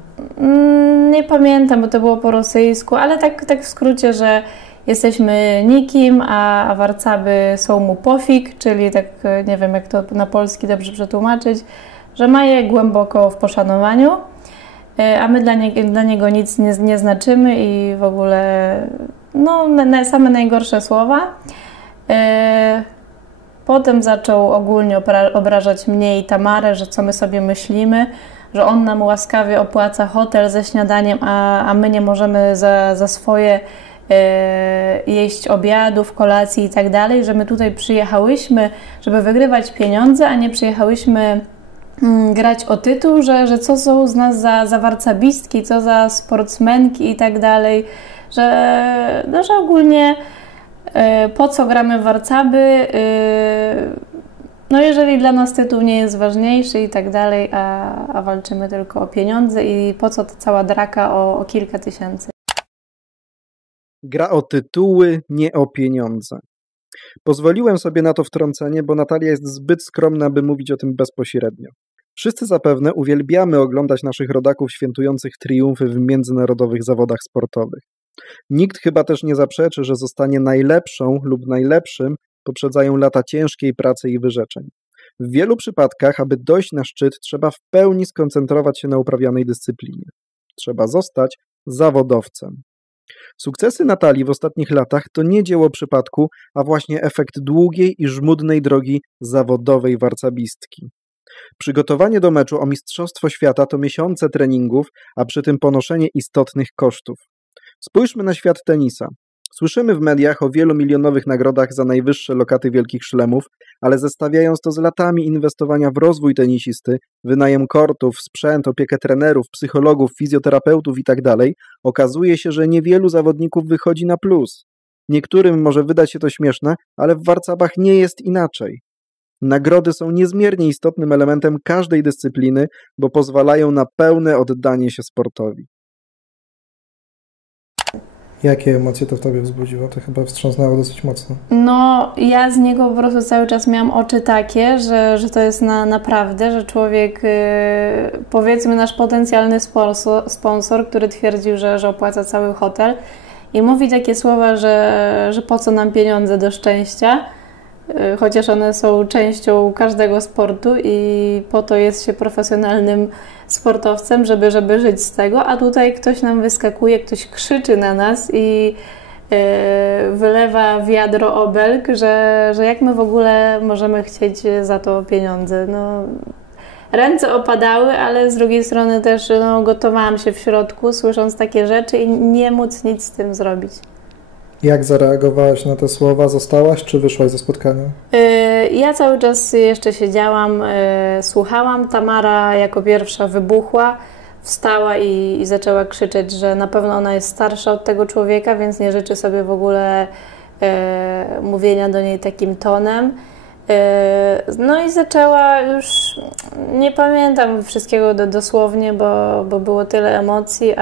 Nie pamiętam, bo to było po rosyjsku, ale tak w skrócie, że jesteśmy nikim, a warcaby są mu pofik, czyli tak, nie wiem jak to na polski dobrze przetłumaczyć, że ma je głęboko w poszanowaniu, a my dla niego nic nie znaczymy i w ogóle no, same najgorsze słowa. Potem zaczął ogólnie obrażać mnie i Tamarę, że co my sobie myślimy, że on nam łaskawie opłaca hotel ze śniadaniem, a my nie możemy za swoje jeść obiadów, kolacji i tak dalej, że my tutaj przyjechałyśmy, żeby wygrywać pieniądze, a nie przyjechałyśmy grać o tytuł, że co są z nas za warcabistki, co za sportsmenki i tak dalej, że ogólnie po co gramy w warcaby, no jeżeli dla nas tytuł nie jest ważniejszy i tak dalej, a walczymy tylko o pieniądze i po co ta cała draka o kilka tysięcy. Gra o tytuły, nie o pieniądze. Pozwoliłem sobie na to wtrącenie, bo Natalia jest zbyt skromna, by mówić o tym bezpośrednio. Wszyscy zapewne uwielbiamy oglądać naszych rodaków świętujących triumfy w międzynarodowych zawodach sportowych. Nikt chyba też nie zaprzeczy, że zostanie najlepszą lub najlepszym poprzedzają lata ciężkiej pracy i wyrzeczeń. W wielu przypadkach, aby dojść na szczyt, trzeba w pełni skoncentrować się na uprawianej dyscyplinie. Trzeba zostać zawodowcem. Sukcesy Natalii w ostatnich latach to nie dzieło przypadku, a właśnie efekt długiej i żmudnej drogi zawodowej warcabistki. Przygotowanie do meczu o Mistrzostwo Świata to miesiące treningów, a przy tym ponoszenie istotnych kosztów. Spójrzmy na świat tenisa. Słyszymy w mediach o wielu milionowych nagrodach za najwyższe lokaty wielkich szlemów, ale zestawiając to z latami inwestowania w rozwój tenisisty, wynajem kortów, sprzęt, opiekę trenerów, psychologów, fizjoterapeutów itd., okazuje się, że niewielu zawodników wychodzi na plus. Niektórym może wydać się to śmieszne, ale w warcabach nie jest inaczej. Nagrody są niezmiernie istotnym elementem każdej dyscypliny, bo pozwalają na pełne oddanie się sportowi. Jakie emocje to w tobie wzbudziło? To chyba wstrząsnęło dosyć mocno. No, ja z niego po prostu cały czas miałam oczy takie, że to jest naprawdę, że człowiek, powiedzmy nasz potencjalny sponsor, który twierdził, że opłaca cały hotel i mówi takie słowa, że po co nam pieniądze do szczęścia, chociaż one są częścią każdego sportu i po to jest się profesjonalnym sportowcem, żeby żyć z tego, a tutaj ktoś nam wyskakuje, ktoś krzyczy na nas i wylewa wiadro obelg, że jak my w ogóle możemy chcieć za to pieniądze. No, ręce opadały, ale z drugiej strony też gotowałam się w środku, słysząc takie rzeczy i nie móc nic z tym zrobić. Jak zareagowałaś na te słowa? Zostałaś czy wyszłaś ze spotkania? Ja cały czas jeszcze siedziałam, słuchałam. Tamara jako pierwsza wybuchła, wstała i zaczęła krzyczeć, że na pewno ona jest starsza od tego człowieka, więc nie życzy sobie w ogóle mówienia do niej takim tonem. No i zaczęła już, nie pamiętam wszystkiego dosłownie, bo było tyle emocji,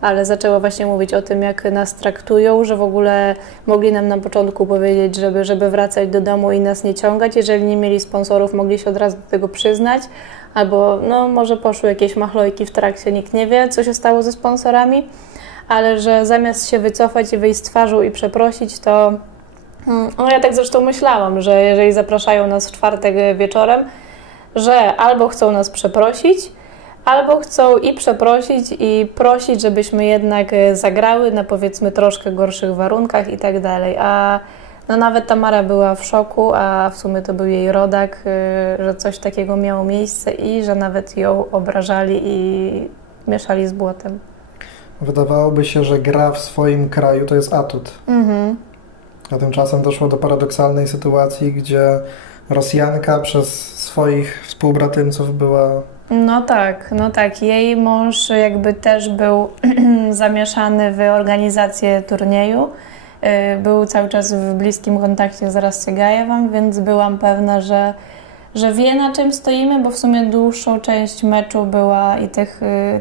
ale zaczęła właśnie mówić o tym, jak nas traktują, że w ogóle mogli nam na początku powiedzieć, żeby wracać do domu i nas nie ciągać. Jeżeli nie mieli sponsorów, mogli się od razu do tego przyznać. Albo może poszły jakieś machlojki w trakcie, nikt nie wie, co się stało ze sponsorami. Ale że zamiast się wycofać i wyjść z twarzą i przeprosić, to ja tak zresztą myślałam, że jeżeli zapraszają nas w czwartek wieczorem, że albo chcą nas przeprosić, albo chcą i przeprosić i prosić, żebyśmy jednak zagrały na powiedzmy troszkę gorszych warunkach i tak dalej. A nawet Tamara była w szoku, a w sumie to był jej rodak, że coś takiego miało miejsce i że nawet ją obrażali i mieszali z błotem. Wydawałoby się, że gra w swoim kraju to jest atut. A tymczasem doszło do paradoksalnej sytuacji, gdzie Rosjanka przez swoich współbratymców była... No tak. Jej mąż jakby też był zamieszany w organizację turnieju. Był cały czas w bliskim kontakcie z Rastiegajewem, więc byłam pewna, że wie, na czym stoimy, bo w sumie dłuższą część meczu była i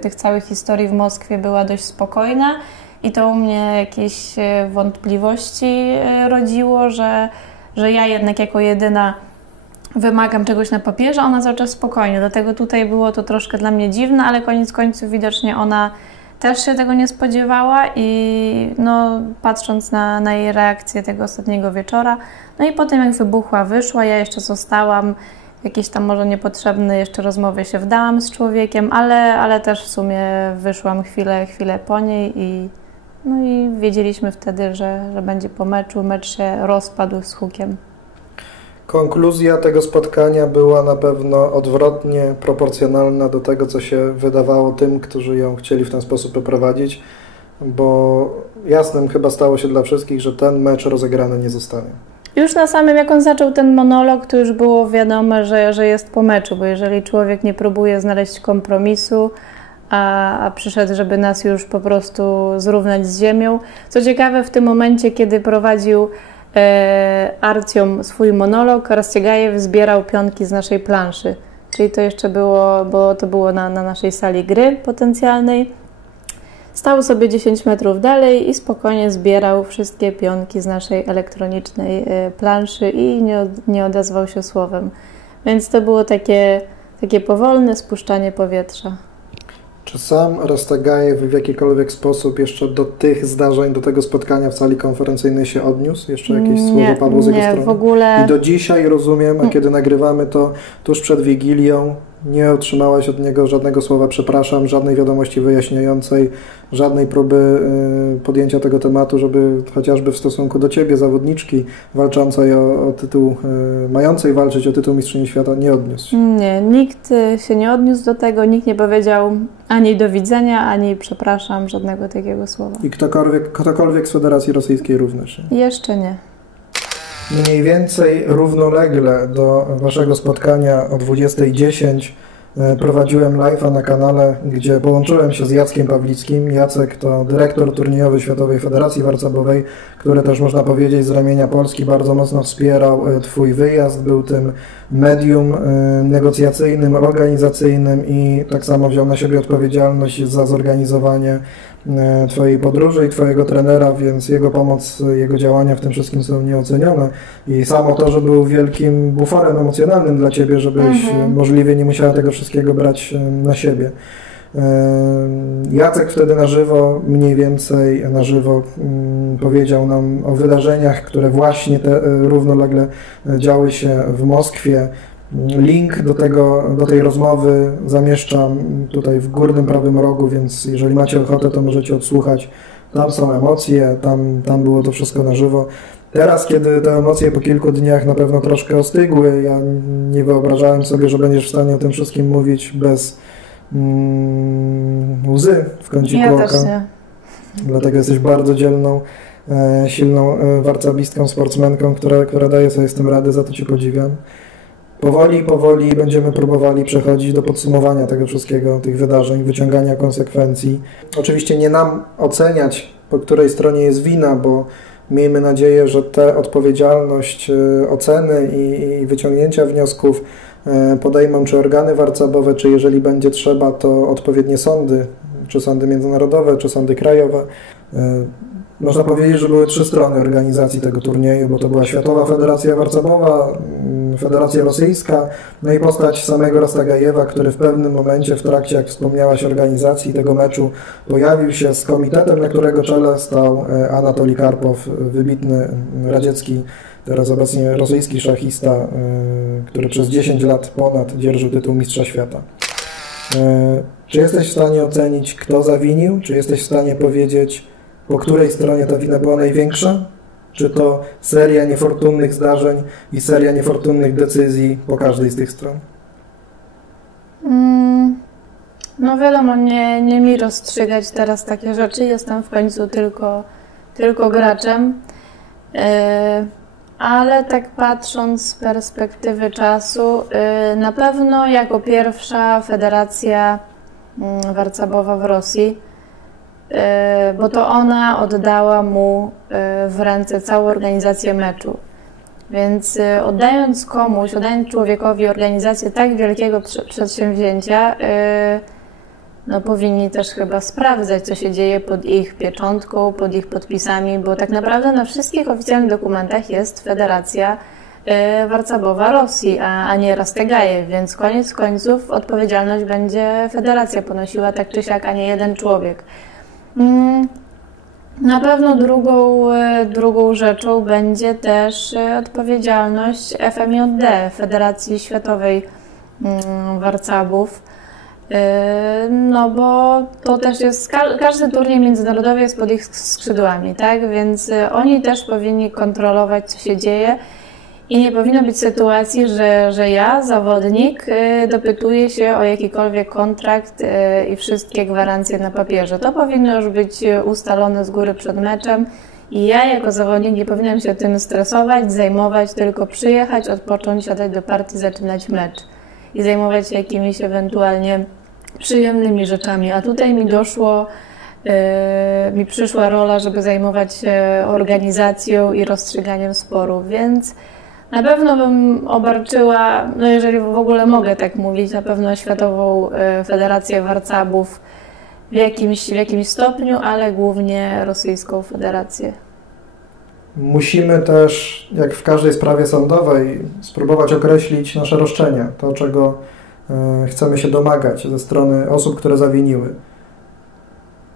tych całych historii w Moskwie była dość spokojna i to u mnie jakieś wątpliwości rodziło, że ja jednak jako jedyna wymagam czegoś na papierze, ona cały czas spokojnie. Dlatego tutaj było to troszkę dla mnie dziwne, ale koniec końców widocznie ona też się tego nie spodziewała i patrząc na jej reakcję tego ostatniego wieczora, i potem jak wybuchła, wyszła, ja jeszcze zostałam, jakieś tam może niepotrzebne jeszcze rozmowy się wdałam z człowiekiem, ale też w sumie wyszłam chwilę po niej i wiedzieliśmy wtedy, że będzie po meczu. Mecz się rozpadł z hukiem. Konkluzja tego spotkania była na pewno odwrotnie proporcjonalna do tego, co się wydawało tym, którzy ją chcieli w ten sposób poprowadzić, bo jasnym chyba stało się dla wszystkich, że ten mecz rozegrany nie zostanie. Już na samym, jak on zaczął ten monolog, to już było wiadome, że jest po meczu, bo jeżeli człowiek nie próbuje znaleźć kompromisu, a przyszedł, żeby nas już po prostu zrównać z ziemią. Co ciekawe, w tym momencie, kiedy prowadził Artiom swój monolog, Rastiegajew zbierał pionki z naszej planszy. Czyli to jeszcze było, bo to było na naszej sali gry potencjalnej. Stał sobie 10 metrów dalej i spokojnie zbierał wszystkie pionki z naszej elektronicznej planszy i nie odezwał się słowem. Więc to było takie powolne spuszczanie powietrza. Czy sam Rastagajew w jakikolwiek sposób jeszcze do tych zdarzeń, do tego spotkania w sali konferencyjnej się odniósł? Jeszcze jakieś słowo padło z jego strony? Nie, w ogóle. I do dzisiaj rozumiem, a kiedy nagrywamy to tuż przed Wigilią, nie otrzymałaś od niego żadnego słowa przepraszam, żadnej wiadomości wyjaśniającej, żadnej próby podjęcia tego tematu, żeby chociażby w stosunku do ciebie, zawodniczki walczącej o tytuł, mającej walczyć o tytuł mistrzyni świata, nie odniósł. Nie, nikt się nie odniósł do tego, nikt nie powiedział ani do widzenia, ani przepraszam, żadnego takiego słowa. I ktokolwiek z Federacji Rosyjskiej również? Jeszcze nie. Mniej więcej równolegle do waszego spotkania o 20:10 prowadziłem live'a na kanale, gdzie połączyłem się z Jackiem Pawlickim. Jacek to dyrektor turniejowy Światowej Federacji Warcabowej, który też można powiedzieć z ramienia Polski bardzo mocno wspierał twój wyjazd, był tym medium negocjacyjnym, organizacyjnym i tak samo wziął na siebie odpowiedzialność za zorganizowanie twojej podróży i twojego trenera, więc jego pomoc, jego działania w tym wszystkim są nieocenione i samo to, że był wielkim buforem emocjonalnym dla ciebie, żebyś możliwie nie musiała tego wszystkiego brać na siebie. Jacek wtedy na żywo, mniej więcej na żywo powiedział nam o wydarzeniach, które właśnie równolegle działy się w Moskwie. Link do tej rozmowy zamieszczam tutaj w górnym prawym rogu, więc jeżeli macie ochotę, to możecie odsłuchać. Tam są emocje, tam było to wszystko na żywo. Teraz, kiedy te emocje po kilku dniach na pewno troszkę ostygły, ja nie wyobrażałem sobie, że będziesz w stanie o tym wszystkim mówić bez łzy w kąciku oka. Też nie. Dlatego jesteś bardzo dzielną, silną warcabistką, sportsmenką, która daje sobie z tym radę, za to cię podziwiam. Powoli będziemy próbowali przechodzić do podsumowania tego wszystkiego, tych wydarzeń, wyciągania konsekwencji. Oczywiście nie nam oceniać, po której stronie jest wina, bo miejmy nadzieję, że tę odpowiedzialność oceny i wyciągnięcia wniosków podejmą czy organy warcabowe, czy jeżeli będzie trzeba, to odpowiednie sądy, czy sądy międzynarodowe, czy sądy krajowe. Można powiedzieć, że były 3 strony organizacji tego turnieju, bo to była Światowa Federacja Warcabowa, Federacja Rosyjska, no i postać samego Rastagajewa, który w pewnym momencie w trakcie, jak wspomniałaś, organizacji tego meczu pojawił się z komitetem, na którego czele stał Anatolij Karpow, wybitny radziecki, teraz obecnie rosyjski szachista, który przez 10 lat ponad dzierżył tytuł mistrza świata. Czy jesteś w stanie ocenić, kto zawinił? Czy jesteś w stanie powiedzieć, po której stronie ta wina była największa? Czy to seria niefortunnych zdarzeń i seria niefortunnych decyzji po każdej z tych stron? No wiadomo, nie mi rozstrzygać teraz takie rzeczy. Jestem w końcu tylko graczem. Ale tak patrząc z perspektywy czasu, na pewno jako pierwsza federacja warcabowa w Rosji, bo to ona oddała mu w ręce całą organizację meczu. Więc oddając człowiekowi organizację tak wielkiego przedsięwzięcia, no powinni też chyba sprawdzać, co się dzieje pod ich pieczątką, pod ich podpisami, bo tak naprawdę na wszystkich oficjalnych dokumentach jest Federacja Warcabowa Rosji, a nie Rastagajew, więc koniec końców odpowiedzialność będzie Federacja ponosiła tak czy siak, a nie jeden człowiek. Na pewno drugą rzeczą będzie też odpowiedzialność FMJD, Federacji Światowej Warcabów, no bo to też jest, każdy turniej międzynarodowy jest pod ich skrzydłami, tak, więc oni też powinni kontrolować, co się dzieje i nie powinno być sytuacji, że ja, zawodnik, dopytuję się o jakikolwiek kontrakt i wszystkie gwarancje na papierze. To powinno już być ustalone z góry przed meczem i ja jako zawodnik nie powinienem się tym stresować, zajmować, tylko przyjechać, odpocząć, siadać do partii, zaczynać mecz i zajmować się jakimiś ewentualnie przyjemnymi rzeczami. A tutaj mi przyszła rola, żeby zajmować się organizacją i rozstrzyganiem sporów, więc na pewno bym obarczyła, no jeżeli w ogóle mogę tak mówić, na pewno Światową Federację Warcabów w jakimś stopniu, ale głównie Rosyjską Federację. Musimy też, jak w każdej sprawie sądowej, spróbować określić nasze roszczenia, to czego chcemy się domagać ze strony osób, które zawiniły.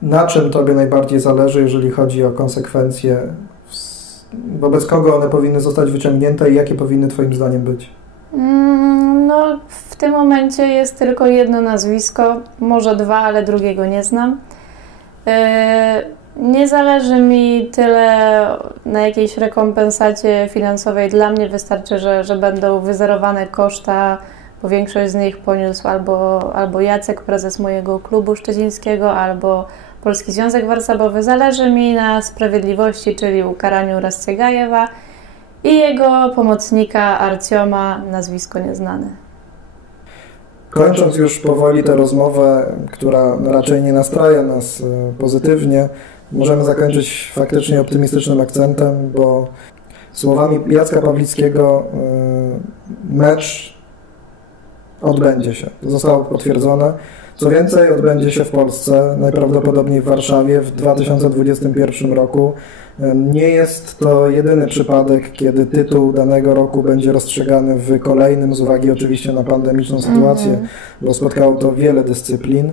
Na czym Tobie najbardziej zależy, jeżeli chodzi o konsekwencje, wobec kogo one powinny zostać wyciągnięte i jakie powinny Twoim zdaniem być? No, w tym momencie jest tylko jedno nazwisko, może dwa, ale drugiego nie znam. Nie zależy mi tyle na jakiejś rekompensacie finansowej. Dla mnie wystarczy, że będą wyzerowane koszta, bo większość z nich poniósł albo Jacek, prezes mojego klubu szczecińskiego, albo Polski Związek Warcabowy. Zależy mi na sprawiedliwości, czyli ukaraniu Rascegajewa i jego pomocnika Arcioma, nazwisko nieznane. Kończąc już powoli tę rozmowę, która raczej nie nastraja nas pozytywnie, możemy zakończyć faktycznie optymistycznym akcentem, bo słowami Jacka Pawlickiego mecz odbędzie się. To zostało potwierdzone. Co więcej, odbędzie się w Polsce, najprawdopodobniej w Warszawie w 2021 roku. Nie jest to jedyny przypadek, kiedy tytuł danego roku będzie rozstrzygany w kolejnym, z uwagi oczywiście na pandemiczną sytuację, bo spotkało to wiele dyscyplin,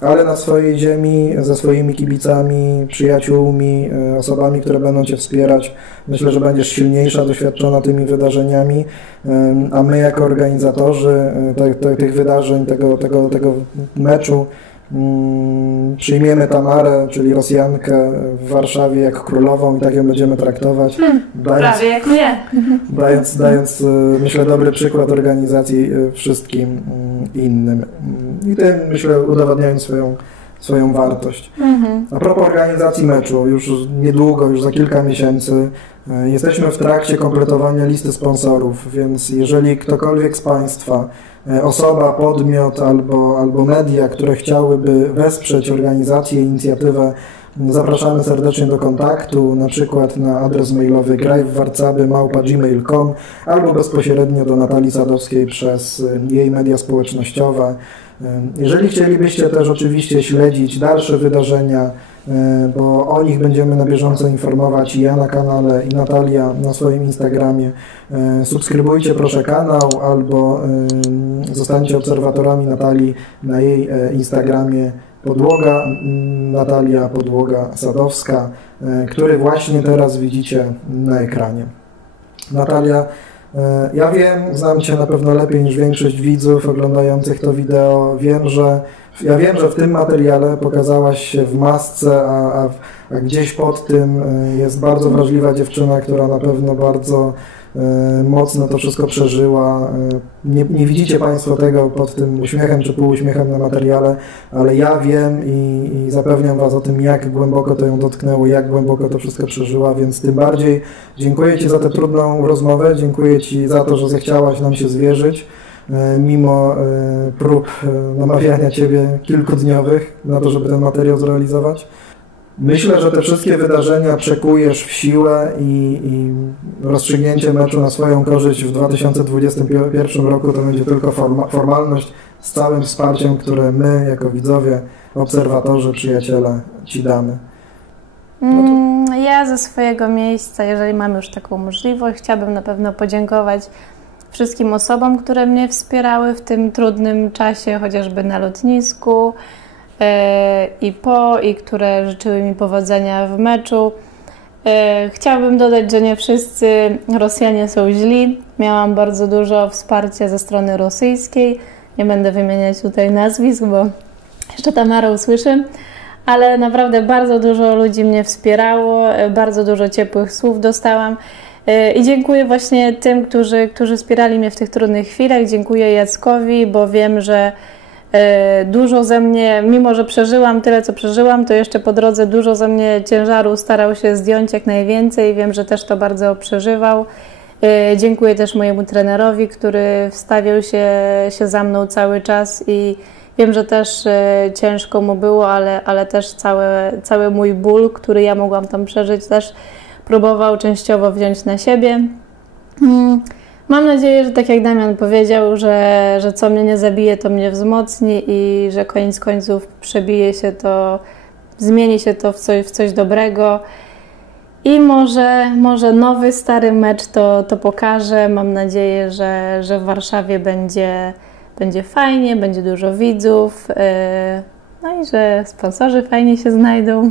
ale na swojej ziemi, ze swoimi kibicami, przyjaciółmi, osobami, które będą Cię wspierać, myślę, że będziesz silniejsza, doświadczona tymi wydarzeniami, a my jako organizatorzy tych wydarzeń, tego meczu, przyjmiemy Tamarę, czyli Rosjankę w Warszawie jak królową i tak ją będziemy traktować. Prawie jak mnie. Dając, myślę, dobry przykład organizacji wszystkim innym. I tym, myślę, udowadniając swoją wartość. A propos organizacji meczu, już niedługo, już za kilka miesięcy jesteśmy w trakcie kompletowania listy sponsorów, więc jeżeli ktokolwiek z Państwa, osoba, podmiot albo media, które chciałyby wesprzeć organizację, inicjatywę, zapraszamy serdecznie do kontaktu, na przykład na adres mailowy grajwwarcaby@gmail.com albo bezpośrednio do Natalii Sadowskiej przez jej media społecznościowe. Jeżeli chcielibyście też oczywiście śledzić dalsze wydarzenia, bo o nich będziemy na bieżąco informować i ja na kanale, i Natalia na swoim Instagramie. Subskrybujcie proszę kanał albo zostańcie obserwatorami Natalii na jej Instagramie Natalia Podłoga Sadowska, który właśnie teraz widzicie na ekranie. Natalia, ja wiem, znam Cię na pewno lepiej niż większość widzów oglądających to wideo. Ja wiem, że w tym materiale pokazałaś się w masce, a gdzieś pod tym jest bardzo wrażliwa dziewczyna, która na pewno bardzo mocno to wszystko przeżyła. Nie widzicie Państwo tego pod tym uśmiechem czy półuśmiechem na materiale, ale ja wiem i zapewniam Was o tym, jak głęboko to ją dotknęło, jak głęboko to wszystko przeżyła, więc tym bardziej dziękuję Ci za tę trudną rozmowę, dziękuję Ci za to, że zechciałaś nam się zwierzyć, mimo prób namawiania Ciebie kilkudniowych na to, żeby ten materiał zrealizować. Myślę, że te wszystkie wydarzenia przekujesz w siłę i rozstrzygnięcie meczu na swoją korzyść w 2021 roku to będzie tylko formalność z całym wsparciem, które my jako widzowie, obserwatorzy, przyjaciele Ci damy. Ja ze swojego miejsca, jeżeli mam już taką możliwość, chciałabym na pewno podziękować wszystkim osobom, które mnie wspierały w tym trudnym czasie, chociażby na lotnisku, i które życzyły mi powodzenia w meczu. Chciałabym dodać, że nie wszyscy Rosjanie są źli. Miałam bardzo dużo wsparcia ze strony rosyjskiej. Nie będę wymieniać tutaj nazwisk, bo jeszcze Tamara usłyszy. Ale naprawdę bardzo dużo ludzi mnie wspierało, bardzo dużo ciepłych słów dostałam. I dziękuję właśnie tym, którzy wspierali mnie w tych trudnych chwilach. Dziękuję Jackowi, bo wiem, że dużo ze mnie, mimo że przeżyłam tyle, co przeżyłam, to jeszcze po drodze dużo ze mnie ciężaru starał się zdjąć jak najwięcej. Wiem, że też to bardzo przeżywał. Dziękuję też mojemu trenerowi, który wstawiał się za mną cały czas i wiem, że też ciężko mu było, ale też cały mój ból, który ja mogłam tam przeżyć, też próbował częściowo wziąć na siebie. Mam nadzieję, że tak jak Damian powiedział, że co mnie nie zabije, to mnie wzmocni i że koniec końców przebije się to, zmieni się to w coś dobrego. I może nowy, stary mecz to pokaże. Mam nadzieję, że w Warszawie będzie fajnie, będzie dużo widzów, no i że sponsorzy fajnie się znajdą.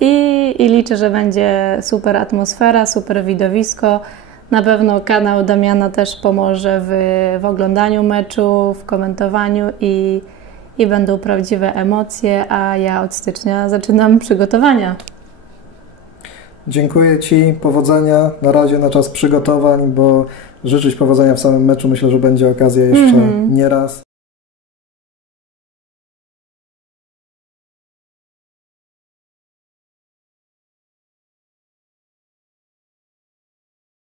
I liczę, że będzie super atmosfera, super widowisko. Na pewno kanał Damiana też pomoże w oglądaniu meczu, w komentowaniu i będą prawdziwe emocje, a ja od stycznia zaczynam przygotowania. Dziękuję Ci, powodzenia na razie na czas przygotowań, bo życzyć powodzenia w samym meczu myślę, że będzie okazja jeszcze nie raz.